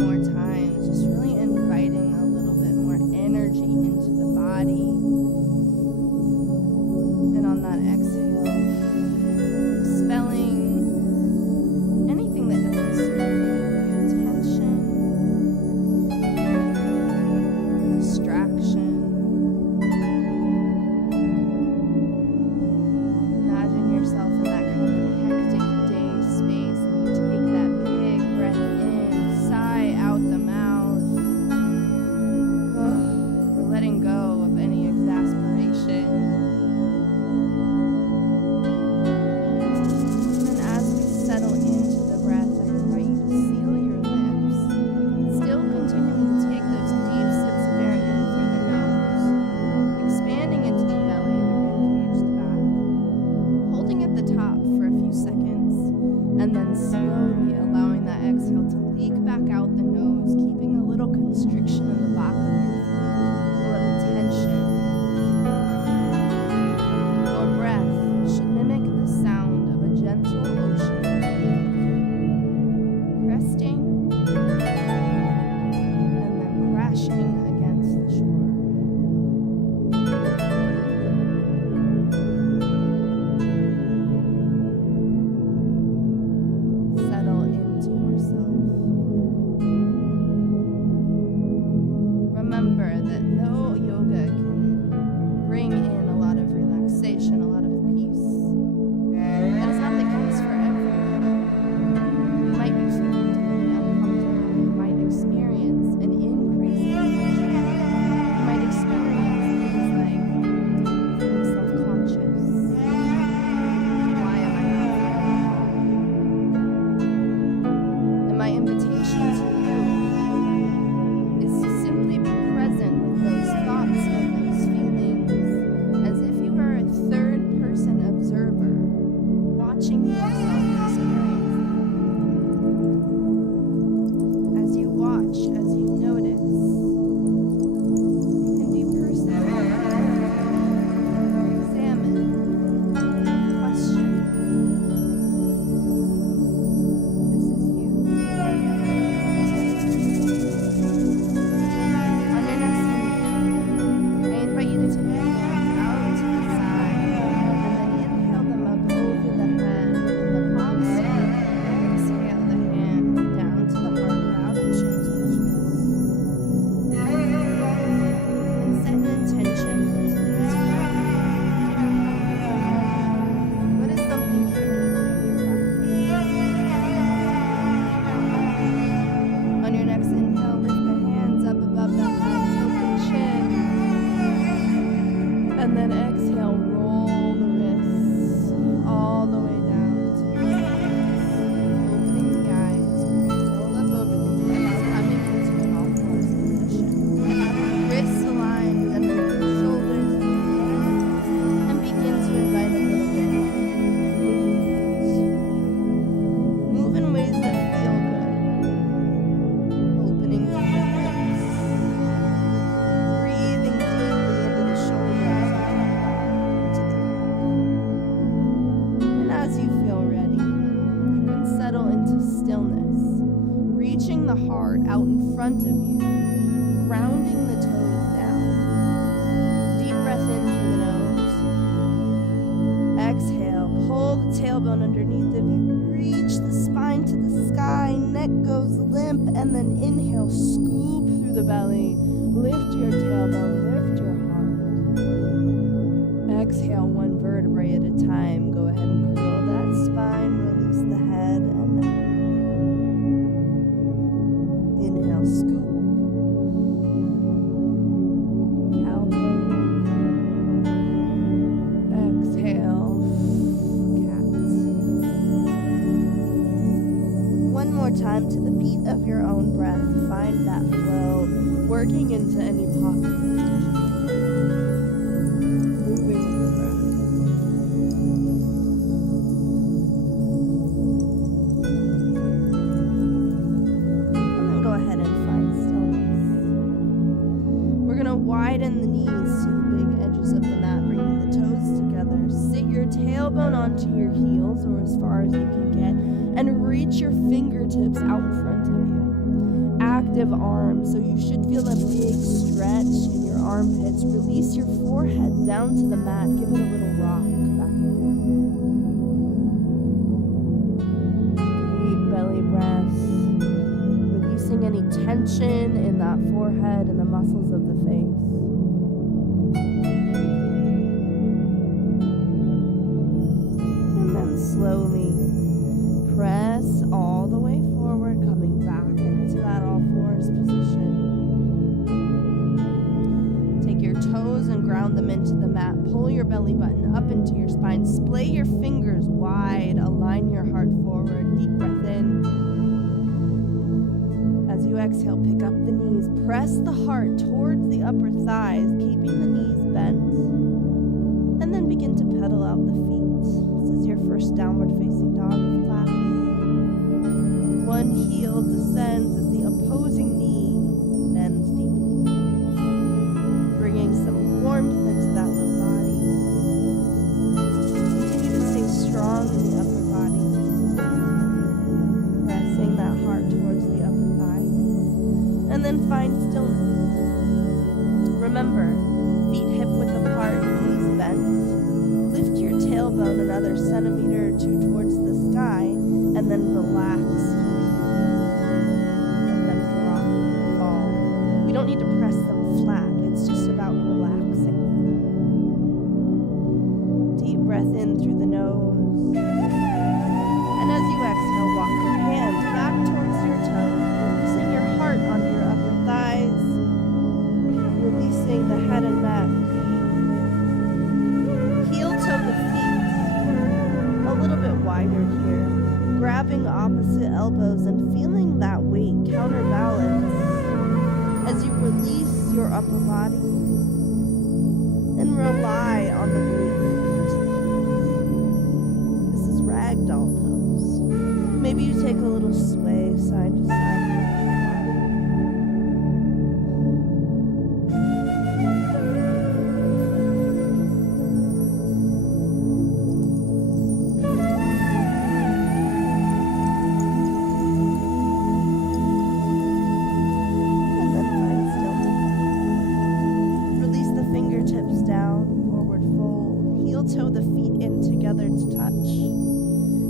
more times, just really inviting a little bit more energy into the body. And on that exhale, expelling anything that doesn't serve you, attention, distraction. Imagine yourself in that kind of hectic day space, and you take that big breath in, sigh out the mouth. We're letting go of any exasperation. And as we settle into the breath, I invite you to seal your lips, still continuing to take those deep sips of air in through the nose, expanding into the belly, the ribcage, the back, holding at the top for a few seconds, and then slowly allowing that exhale to leak back out the nose, keeping a little constriction in the back of your throat, a little tension. Your breath should mimic the sound of a gentle ocean wave, cresting and then crashing against the shore. Settle into yourself. Remember that though yoga can bring in a lot of relaxation, a lot of peace, that is not the case for everyone. You might be feeling deeply uncomfortable. You might experience an increase in tension. You might experience things like feeling self-conscious. Why am I not feeling well? And my invitation to you is to simply be present with those thoughts and those feelings as if you are a third-person observer watching yourself experience them. As you watch, as you notice, you can be personal, examine, question. This is you. On your next inhale, I invite you to take your hands out to the side and then inhale them up over the head in the palms together. Exhale the hands down to the heart without a chin to the chest. And set an intention for today's practice. What is something you need from your practice? On your next inhale, lift the hands up above the heart, tilt the chin. And then exhale, roll the wrists all the way down to the sides. Opening the eyes, roll up over the knees, coming into an all-fours position. Wrists aligned underneath the shoulders and the hands, and begin to invite a little bit more movement. Move in ways that feel good. Opening through the hips. Breathing deeply into the shoulders and to the neck. And as you feel ready, you can settle into stillness, reaching the heart out in front of you, grounding the toes down. Deep breath in through the nose. Exhale, pull the tailbone underneath of you, reach the spine to the sky, neck goes limp, and then inhale, scoop through the belly, lift your tailbone, lift your heart. Exhale, one vertebrae at a time. Go ahead and curl that spine, release the head and neck. Inhale, scoop. Cowboy. Exhale, cat. One more time to the beat of your own breath. Find that flow, working into any pocket of tension. Moving with the breath. And then go ahead and find stillness. We're going to widen the knees to the big edges of the mat, bringing the toes together. Sit your tailbone onto your heels, or as far as you can get, and reach your fingertips out in front of you. active arms, so you should feel a big stretch in your armpits. Release your forehead down to the mat. Give it a little rock back and forth. Deep belly breaths. Releasing any tension in that forehead and the muscles of the face. And then slowly press all the way forward, coming back into that all fours position. Take your toes and ground them into the mat. Pull your belly button up into your spine. Splay your fingers wide. Align your heart forward. Deep breath in. As you exhale, pick up the knees. Press the heart towards the upper thighs, keeping the knees bent. And then begin to pedal out the feet. This is your first downward facing dog of class. One heel descends as the opposing knee bends deeply, bringing some warmth into that low body. Continue to stay strong in the upper body, pressing that heart towards the upper thigh, and then find stillness. Remember, feet hip-width apart, knees bent. Lift your tailbone another centimeter or two towards the sky, and then relax. We don't need to press them flat. It's just about relaxing them. Deep breath in through the nose. And as you exhale, walk your hands back towards your toes, releasing your heart onto your upper thighs, releasing the head and neck. Heel toe the feet a little bit wider here, grabbing opposite elbows and feeling that weight counterbalance as you release your upper body and rely on the breathing. This is ragdoll pose. Maybe you take a little sway side to side.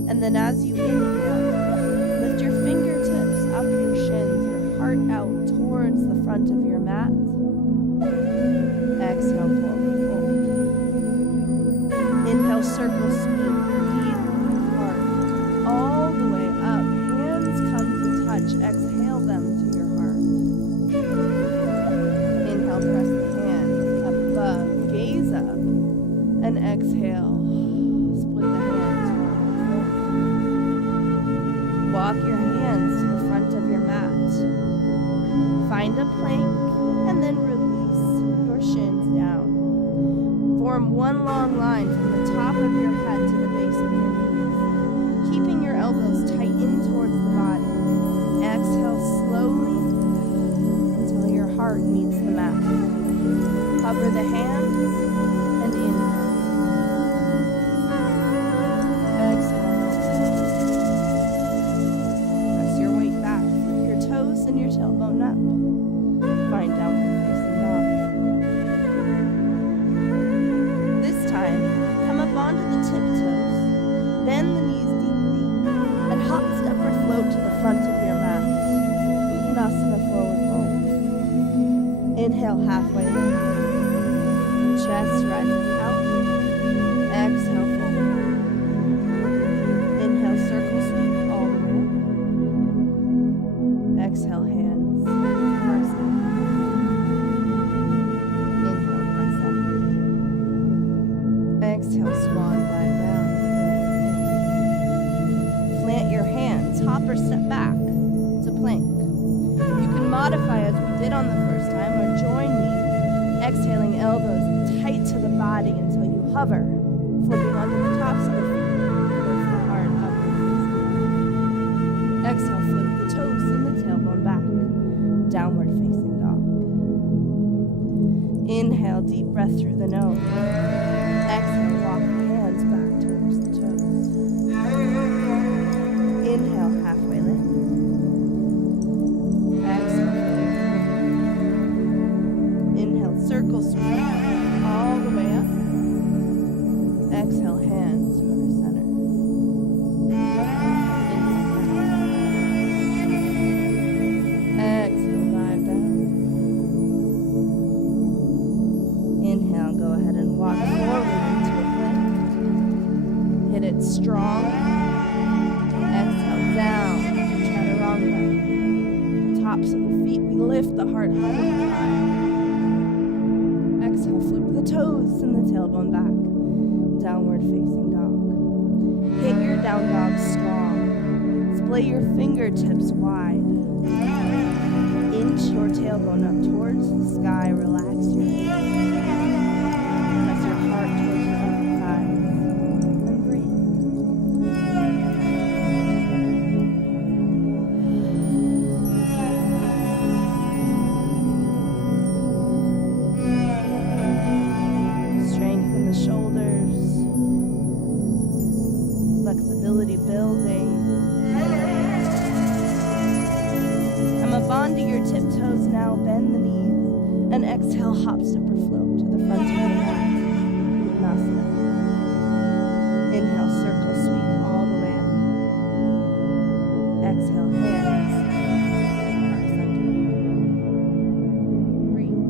And then as you inhale, lift your fingertips up your shins, your heart out towards the front of your mat. Exhale, forward fold. Inhale, circle sweep, lead with the heart all the way up. Hands come to touch. Exhale them to your heart. Inhale, press the hands up above, gaze up, and exhale. Walk your hands to the front of your mat. Find a plank and then release your shins down. Form one long line from the top of your head to the base of your knees, keeping your elbows tight in towards the body. Exhale slowly until your heart meets the mat. Hover the hands and inhale. And your tailbone up. Find downward facing dog. This time, come up onto the tiptoes, bend the knees deeply, and hop, step, or float to the front of your mat. Vinyasa forward fold. Inhale, halfway lift. Chest rises out. Exhale, forward. Inhale, circle sweep all the way. Exhale, hands, press up. Inhale, press up. Exhale, swan dive down. Plant your hands, hop or step back to plank. You can modify as we did on the first time, or join me, exhaling elbows tight to the body until you hover, flipping onto the tops of the feet. Lift the heart up. Exhale, flip the toes and the tailbone back. Downward facing dog. Inhale, deep breath through the nose. Exhale, walk the hands back towards the toes. Inhale, halfway lift. Exhale. the heart hovering high. Exhale, flip the toes and the tailbone back. Downward facing dog. Hit your down dog strong. Splay your fingertips wide. Inch your tailbone up towards the sky. Relax your hands. Press your heart towards your upper thighs. And breathe. Strengthen the shoulders. Flexibility building. Come up onto your tiptoes now, bend the knees, and exhale, hop, step, or float to the front of your mat. Vinyasa. Inhale, circle, sweep all the way up. Exhale, hands. Heart center. Breathe.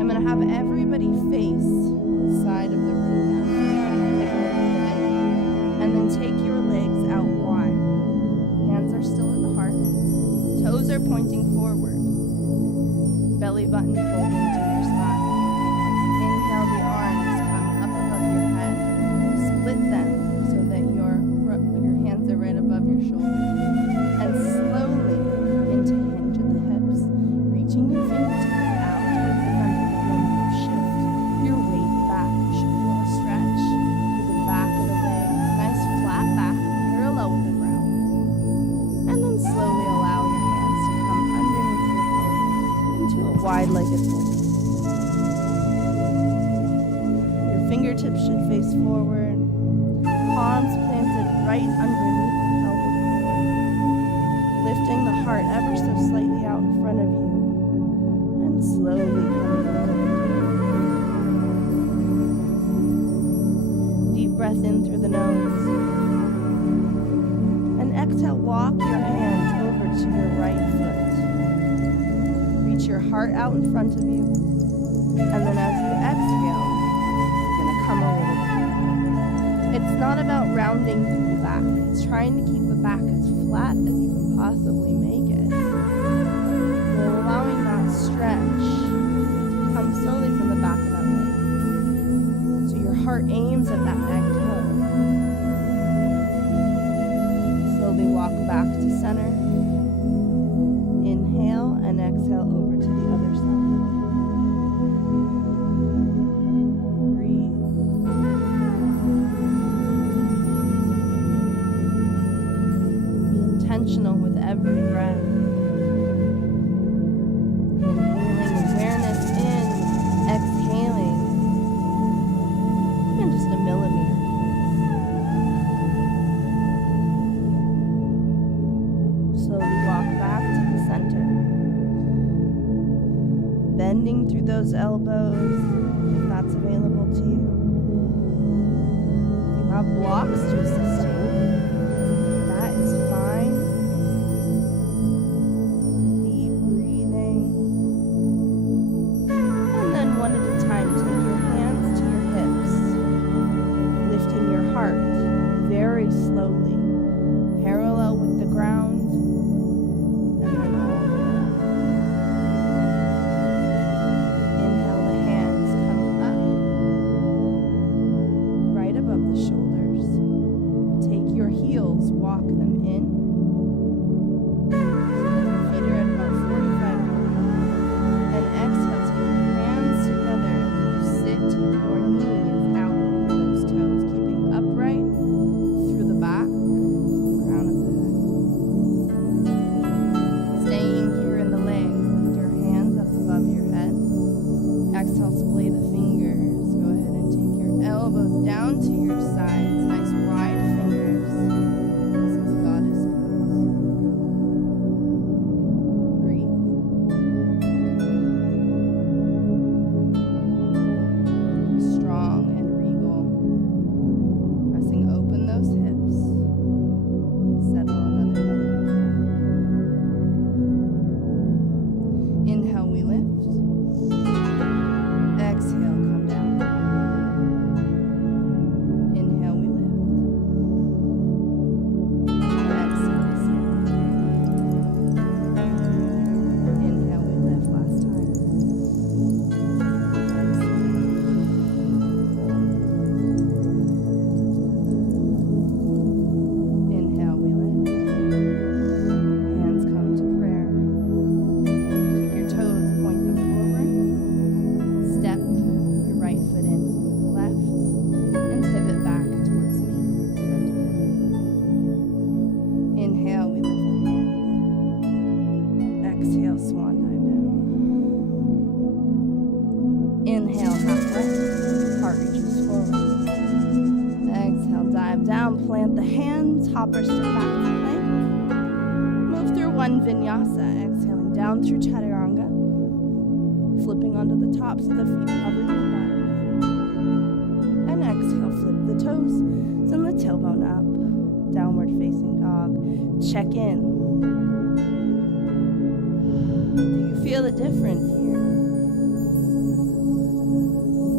I'm going to have everybody face the side of the room now. And then take your legs out wide. Hands are still at the heart. Toes are pointing forward. Belly button folding to your spine. Inhale, the arms come up above your head. Split them so that your hands are right above your shoulders. And slowly into hinge at the hips. Reaching your fingertips out towards the front of the room. Shift your weight back. You should feel a stretch through the back of the legs. Nice flat back, parallel with the ground. And then slowly allow your hands to come underneath your pelvis into a wide-legged fold. Your fingertips should face forward. Palms planted right underneath the pelvic floor. Lifting the heart ever so slightly out in front of you. And slowly coming forward. Deep breath in through the nose. And exhale, walk your hands over to your right foot. Reach your heart out in front of you. And then as you exhale, you're going to come a little bit. It's not about rounding through the back. It's trying to keep the back as flat as you can possibly make it. You're allowing that stretch to come slowly from the back of that leg. So your heart aims at that neck toe. Slowly walk back to center. Inhale and exhale over to the other side. Breathe. Be intentional with every breath. Inhaling awareness in, exhaling. Even just a millimeter. Slowly walk back to the center. Bending through those elbows, if that's available to you. If you have blocks to assist you, that is fine. Deep breathing. And then one at a time, take your hands to your hips, lifting your heart very slowly, parallel with the ground. And then all the way up. Inhale, the hands come up, right above the shoulders. swan dive down. Inhale, halfway. Heart reaches forward. Exhale, dive down. Plant the hands. Hopper step back to plank. Move through one vinyasa. Exhaling down through chaturanga. Flipping onto the tops of the feet, hovering the back. And exhale, flip the toes. Send the tailbone up. Downward facing dog. Check in. Do you feel the difference here?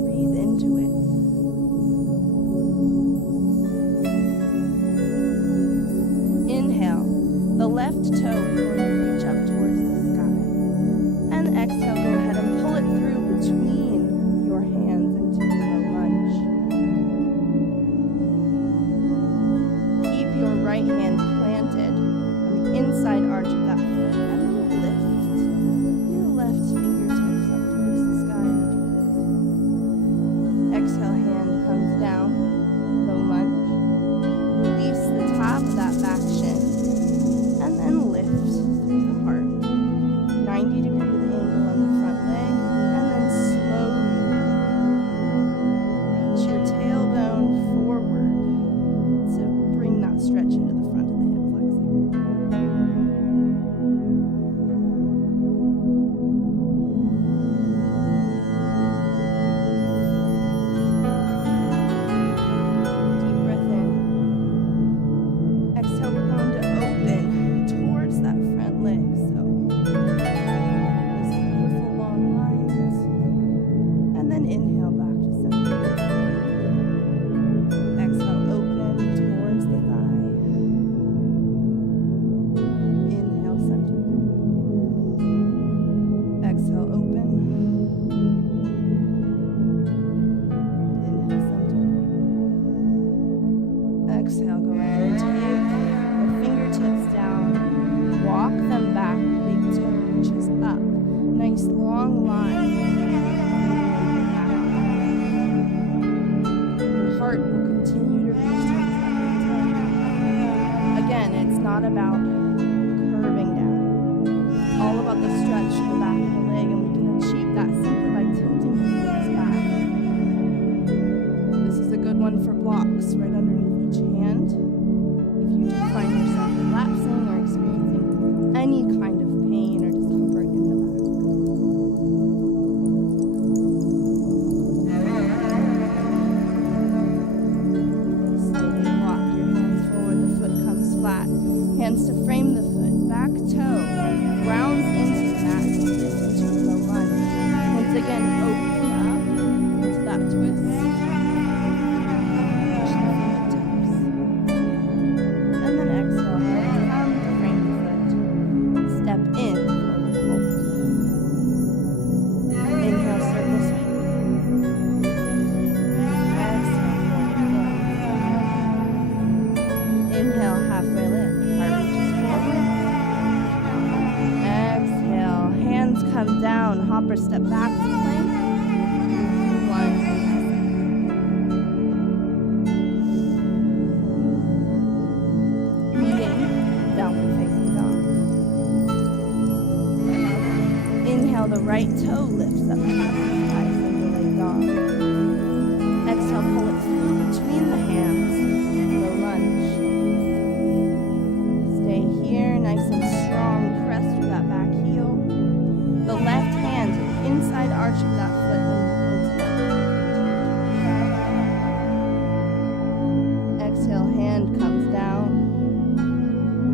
Breathe into it. Inhale. The left toe is going to reach up towards the sky. And exhale, go ahead and pull it through between your hands into the low lunge. Keep your right hand planted on the inside arch of that foot, and then lift your left fingertips up towards the sky in a twist. Exhale, hand comes down, low lunge. Release the top of that back shin, and then lift through the heart. 90-degree angle on the front leg, and then slowly reach your tailbone forward to bring that stretch into the front of the hip flexor. Deep breath in. Exhale, we're going to open towards that front leg. So these beautiful long lines. And then inhale back to center. Exhale, open towards the thigh. Inhale, center. Exhale, open. Inhale, center. Exhale, go ahead and take the fingertips down. Walk them back. Big toe reaches up. Nice long line. Your heart will continue to reach towards that big toe. Again, it's not about curving down. It's all about the stretch of the back of the leg, and we can achieve that simply by tilting the heels back. This is a good one for blocks right underneath each hand. If you do find yourself collapsing or experiencing any kind of pain or discomfort in the back. Slowly walk your hands forward, the foot comes flat. Hands to frame the foot, back toe rounds into the mat, lift into a low lunge. Once again, open up into that twist. Push the fingertips. And then exhale, come to frame the foot. Step in, forward fold. Inhale, circle sweep. Exhale, forward fold. Inhale, halfway lift. Heart reaches forward. Exhale, hands come down. Hopper step back to plank. One. Meeting, downward facing dog. Inhale, the right toe lifts up past the thigh, single leg dog. Exhale, pull it through between the hands, low lunge. Stay here, nice and strong, press through that back heel. The left hand to the inside arch of that foot, then exhale, hand comes down.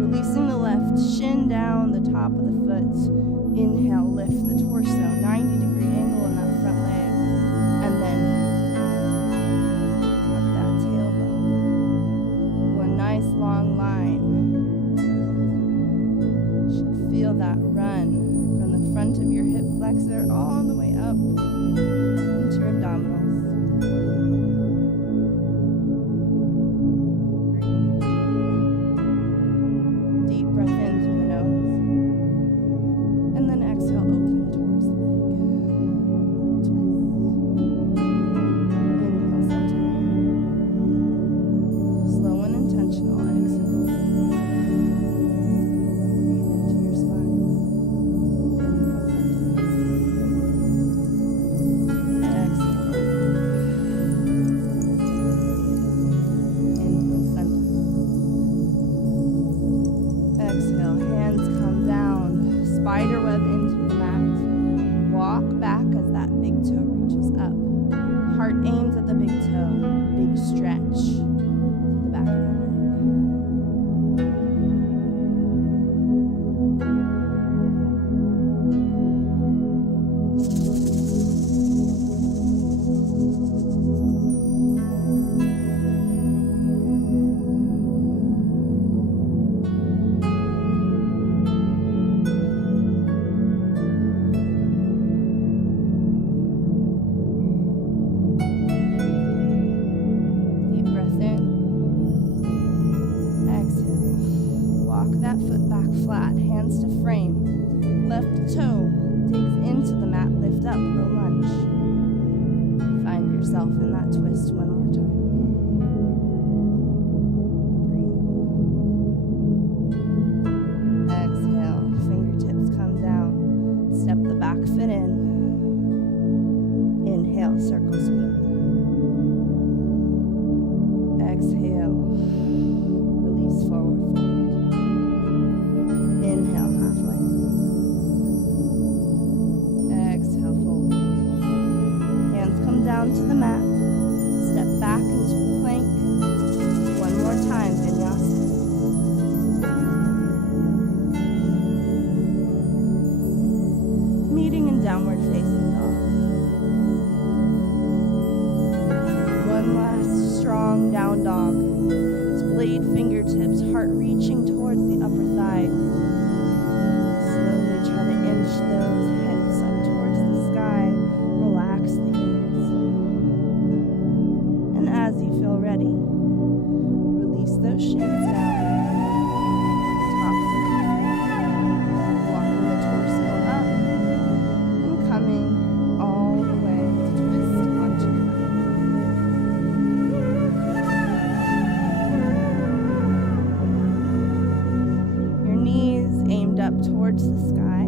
Releasing the left shin down, the top of the foot. Inhale, lift the torso, 90-degree angle in that front leg. And then tuck that tailbone. One nice long line. Should feel that run from the front of your hip flexor all the way up into your abdominals. Breathe. Deep breath in through the nose. And then exhale, open towards the leg. Twist. Inhale, center. Slow and intentional. Exhale. Breathe into your spine. Inhale. spiderweb into the mat. Walk back as that big toe reaches up. Heart aims at the big toe. Big stretch to the back of the leg. To the mat, step back into plank. One more time, Vinyasa. Meeting in downward facing dog. One last strong down dog. Splayed fingertips, heart reaching towards the upper thigh. Slowly try to inch those hips up towards the sky. Relax the ears. As you feel ready, release those shins down, tops of the feet, walking the torso up, and coming all the way to twist onto your back. Your knees aimed up towards the sky.